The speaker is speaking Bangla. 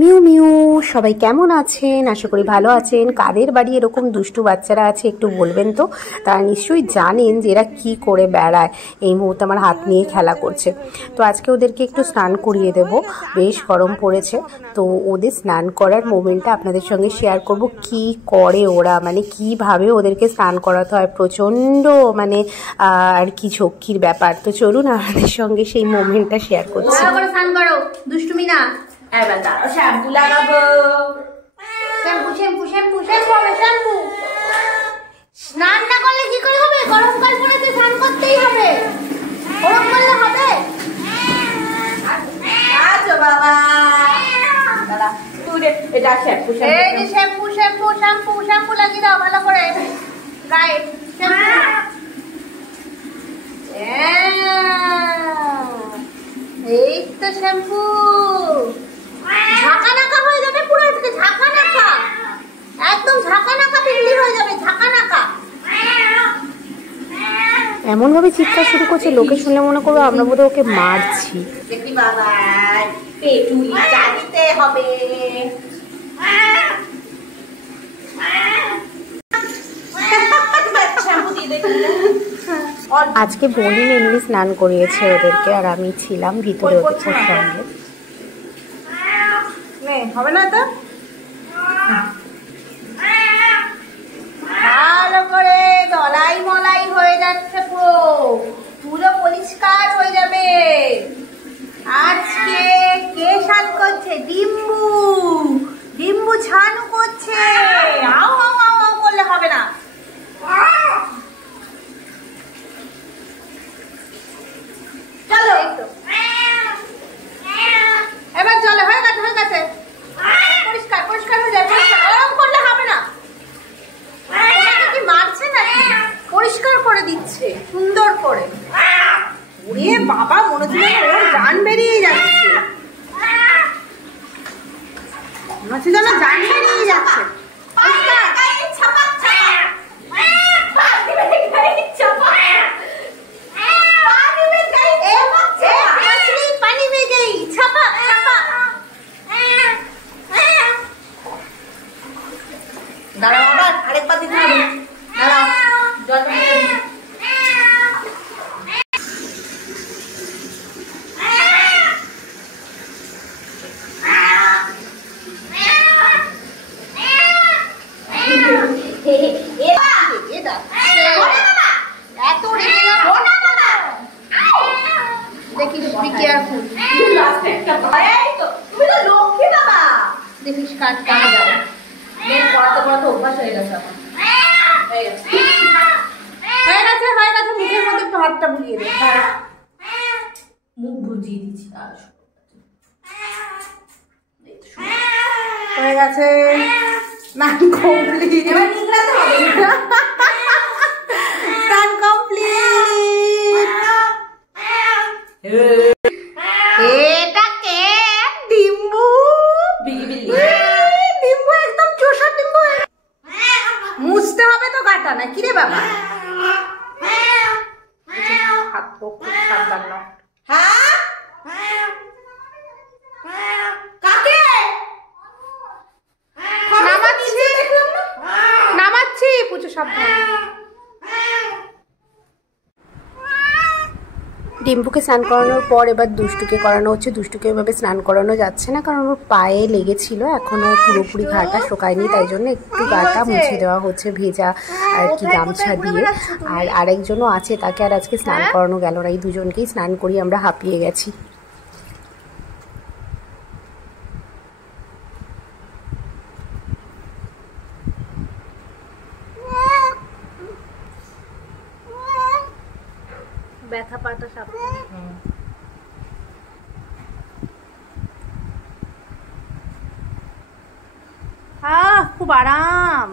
মিউ মিউ, সবাই কেমন আছেন? আশা করি ভালো আছেন। কাদের বাড়ি এরকম দুষ্টু বাচ্চারা আছে একটু বলবেন তো। তারা নিশ্চয়ই জানেন যে এরা কী করে বেড়ায়। এই মুহূর্তে আমার হাত নিয়ে খেলা করছে। তো আজকে ওদেরকে একটু স্নান করিয়ে দেব, বেশ গরম পড়েছে। তো ওদের স্নান করার মোমেন্টটা আপনাদের সঙ্গে শেয়ার করব। কি করে ওরা, মানে কিভাবে ওদেরকে স্নান করাতে হয়, প্রচণ্ড মানে আর কি ঝক্কির ব্যাপার। তো চলুন আপনাদের সঙ্গে সেই মোমেন্টটা শেয়ার করছি। স্নান করো, দুষ্টুমি না। এবার দাঁড়াও, শ্যাম্পু লাগাবো। শ্যাম্পু শ্যাম্পু শ্যাম্পু শ্যাম্পু হবে, শ্যাম্পু। স্নান না করলে কি করে হবে? গরমকাল পড়েছে, স্নান করতেই হবে। গরম করলে হবে? আচ্ছা বাবা, দাঁড়া তুই এটা শ্যাম্পু, এই যে শ্যাম্পু শ্যাম্পু শ্যাম্পু শ্যাম্পু লাগিয়ে দাও ভালো করে গায়ে। এই তো শ্যাম্পু। ঝাঁকা নাকা হয়ে যাবে পুরো, আজকে ঝাঁকা নাকা, একদম ঝাঁকা নাকা পিন্ডি হয়ে যাবে, ঝাঁকা নাকা। এমন ভাবে চিৎকার শুরু করছে, লোকে শুনলে মনে করবো আমরা বোধহয় ওকে মারছি। দেখি বাবা, পেটুই জানিতে হবে। আজকে বনি মেনলি স্নান করিয়েছে ওদেরকে, আর আমি ছিলাম ভিতরে ওদের সঙ্গে। হবে না তো, ভালো করে দলাই মলাই হয়ে যাচ্ছে, পুরো পুরো পরিষ্কার হয়ে যাবে। আজকে কে স্নান করছে? ডিম্বু। ডিম্বু স্নান করছে। আও আও আও আও করলে হবে না। চলো এবার চলো, হয়ে গেছে হয়ে গেছে, পরিষ্কার পরিষ্কার হয়ে যায়। গরম করলে হবে না, কি মারছে নাকি? পরিষ্কার করে দিচ্ছে সুন্দর করে। ওরে বাবা, মনে হচ্ছে ওর জান বেরিয়ে যাচ্ছে, মনে হচ্ছে যেন জান বেরিয়ে যাচ্ছে। দাঁড়াও, আবার আরেকবার দিতে হবে। দাঁড়াও, জলটা দিয়ে দিই। দেখিস, বি কেয়ারফুল। দেখিস কাট কাটা যাবে। পড়াতে পড়াতে অভ্যাস হয়ে গেছে আমার। হয়ে গেছে হয়ে গেছে হয়ে গেছে। মুখের মধ্যে একটু হাতটা বুলিয়ে দে। মুখ বুঝিয়ে দিচ্ছি। হয়ে গেছে, স্নান কমপ্লিট। এবার নিংড়াতে হবে, স্নান কমপ্লিট। এটা কে? ডিম্বু। ডিম্বু একদম চোষা ডিম্বু। মুছতে হবে তো গাটা, না কি রে বাবা? হাত খুব সাবধান নাও। হ্যাঁ, কাকে নামাচ্ছি? নামাচ্ছি, পুজো সাবধান। ডিম্পুকে স্নান করানোর পর এবার দুষ্টুকে করানো হচ্ছে। দুষ্টুকে এভাবে স্নান করানো যাচ্ছে না, কারণ ওর পায়ে লেগেছিল, এখনো পুরোপুরি ঘাটা শোকায়নি, তাই জন্য একটু গাটা মুছে দেওয়া হচ্ছে ভেজা আর কি গামছা দিয়ে। আর আরেকজনও আছে, তাকে আর আজকে স্নান করানো গেল না। এই দুজনকেই স্নান করিয়ে আমরা হাঁপিয়ে গেছি। ব্যথা পাটা সাবধানে। খুব আরাম।